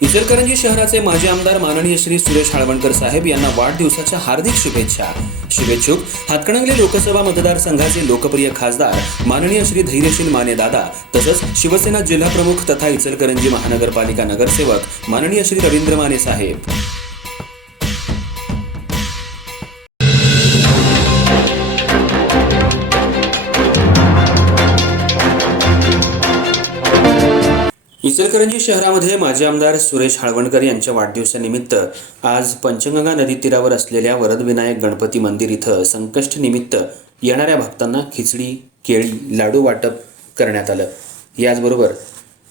इचलकरंजी शहराचे माजी आमदार माननीय श्री सुरेश हाळवणकर साहेब यांना वाढदिवसाच्या हार्दिक शुभेच्छा। शुभेच्छुक हातकणंगले लोकसभा मतदारसंघाचे लोकप्रिय खासदार माननीय श्री धैर्यशील माने दादा तसंच शिवसेना जिल्हा प्रमुख तथा इचलकरंजी महानगरपालिका नगरसेवक माननीय श्री रवींद्र माने साहेब। इचलकरंजी शहरामध्ये माजी आमदार सुरेश हाळवणकर यांच्या वाढदिवसानिमित्त आज पंचगंगा नदी तीरावर असलेल्या वरदविनायक गणपती मंदिर इथं संकष्टी निमित्त येणाऱ्या भक्तांना खिचडी, केळी, लाडू वाटप करण्यात आलं। याचबरोबर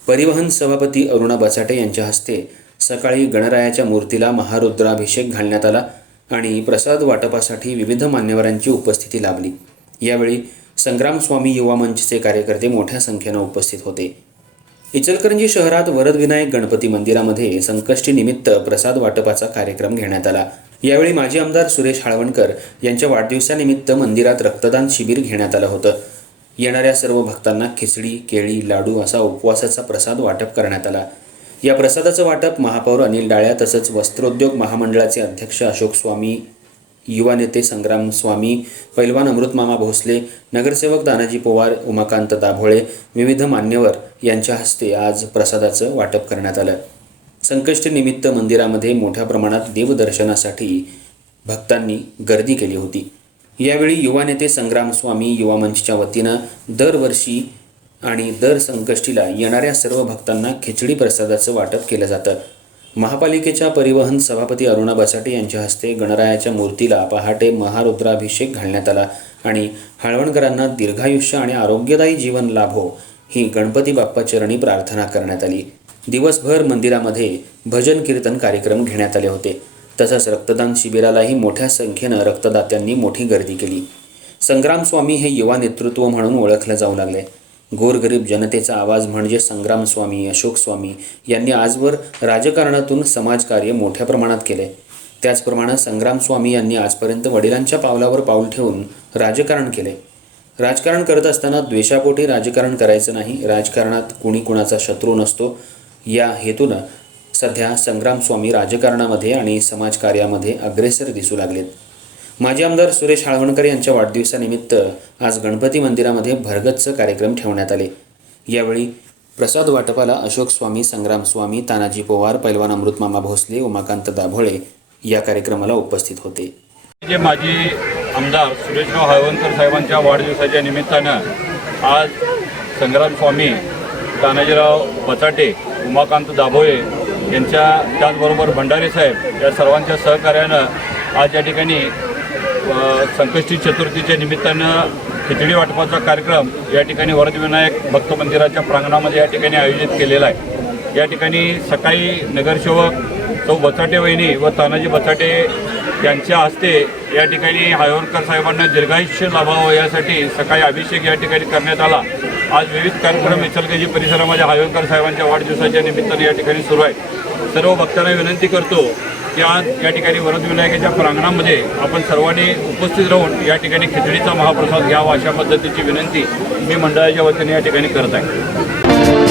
परिवहन सभापती अरुणा बचाटे यांच्या हस्ते सकाळी गणरायाच्या मूर्तीला महारुद्राभिषेक घालण्यात आला आणि प्रसाद वाटपासाठी विविध मान्यवरांची उपस्थिती लाभली। यावेळी संग्राम स्वामी युवा मंचचे कार्यकर्ते मोठ्या संख्येने उपस्थित होते। इचलकरंजी शहरात वरदविनायक गणपती मंदिरामध्ये संकष्टी निमित्त प्रसाद वाटपाचा कार्यक्रम घेण्यात आला। यावेळी माजी आमदार सुरेश हाळवणकर यांच्या वाढदिवसानिमित्त मंदिरात रक्तदान शिबिर घेण्यात आलं होतं। येणाऱ्या सर्व भक्तांना खिचडी, केळी, लाडू असा उपवासाचा प्रसाद वाटप करण्यात आला। या प्रसादाचं वाटप महापौर अनिल डाळ्या तसंच वस्त्रोद्योग महामंडळाचे अध्यक्ष अशोक स्वामी, युवा नेते संग्राम स्वामी, पैलवान अमृतमामा भोसले, नगरसेवक दानाजी पवार, उमाकांत दाभोळे, विविध मान्यवर यांच्या हस्ते आज प्रसादाचं वाटप करण्यात आलं। संकष्टी निमित्त मंदिरामध्ये मोठ्या प्रमाणात देवदर्शनासाठी भक्तांनी गर्दी केली होती। यावेळी युवा नेते संग्राम स्वामी युवा मंचच्या वतीनं दरवर्षी आणि दर संकष्टीला येणाऱ्या सर्व भक्तांना खिचडी प्रसादाचं वाटप केलं जातं। महापालिकेच्या परिवहन सभापती अरुणा बचाटे यांच्या हस्ते गणरायाच्या मूर्तीला पहाटे महारुद्राभिषेक घालण्यात आला आणि हाळवणकरांना दीर्घायुष्य आणि आरोग्यदायी जीवन लाभो ही गणपती बाप्पा चरणी प्रार्थना करण्यात आली। दिवसभर मंदिरामध्ये भजन कीर्तन कार्यक्रम घेण्यात आले होते। तसंच रक्तदान शिबिरालाही मोठ्या संख्येनं रक्तदात्यांनी मोठी गर्दी केली। संग्राम स्वामी हे युवा नेतृत्व म्हणून ओळखलं जाऊ लागले। गोरगरीब जनतेचा आवाज म्हणजे संग्राम स्वामी, अशोक स्वामी यांनी आजवर राजकारणातून समाजकार्य मोठ्या प्रमाणात केले। त्याचप्रमाणे संग्राम स्वामी यांनी आजपर्यंत वडिलांच्या पावलावर पाऊल ठेवून राजकारण केले। राजकारण करत असताना द्वेषापोटी राजकारण करायचं नाही, राजकारणात कुणी कुणाचा शत्रू नसतो या हेतूनं सध्या संग्राम स्वामी राजकारणामध्ये आणि समाजकार्यामध्ये अग्रेसर दिसू लागलेत। माजी आमदार सुरेश हाळवणकर यांच्या वाढदिवसानिमित्त आज गणपती मंदिरामध्ये भरगच्च कार्यक्रम ठेवण्यात आले। यावेळी प्रसाद वाटपाला अशोक स्वामी, संग्राम स्वामी, तानाजी पवार, पैलवान अमृतमामा भोसले, उमाकांत दाभोळे या कार्यक्रमाला उपस्थित होते। जे माजी आमदार सुरेशराव हाळवणकर साहेबांच्या वाढदिवसाच्या निमित्तानं आज संग्राम स्वामी, तानाजीराव बचाटे, उमाकांत दाभोळे यांच्या त्याचबरोबर भंडारे साहेब या सर्वांच्या सहकार्यानं आज या ठिकाणी संकष्टी चतुर्थीच्या निमित्तानं खिचडी वाटपाचा कार्यक्रम या ठिकाणी वरदविनायक भक्त मंदिराच्या प्रांगणामध्ये या ठिकाणी आयोजित केलेला आहे। या ठिकाणी सकाळी नगरसेवक सौ बचाटे वहिनी व तानाजी बचाटे यांच्या हस्ते या ठिकाणी हाळवणकर साहेबांना दीर्घायुष्य लाभावं यासाठी सकाळी अभिषेक या ठिकाणी करण्यात आला। आज विविध कार्यक्रम इचलकरंजी परिसरामध्ये हाळवणकर साहेबांच्या वाढदिवसाच्या निमित्ताने या ठिकाणी सुरू आहे। सर्व भक्तांना विनंती करतो की आज या ठिकाणी वरदविनायकाच्या प्रांगणामध्ये आपण सर्वांनी उपस्थित राहून या ठिकाणी खिचडीचा महाप्रसाद घ्यावा अशा पद्धतीची विनंती मी मंडळाच्या वतीने या ठिकाणी करत आहे।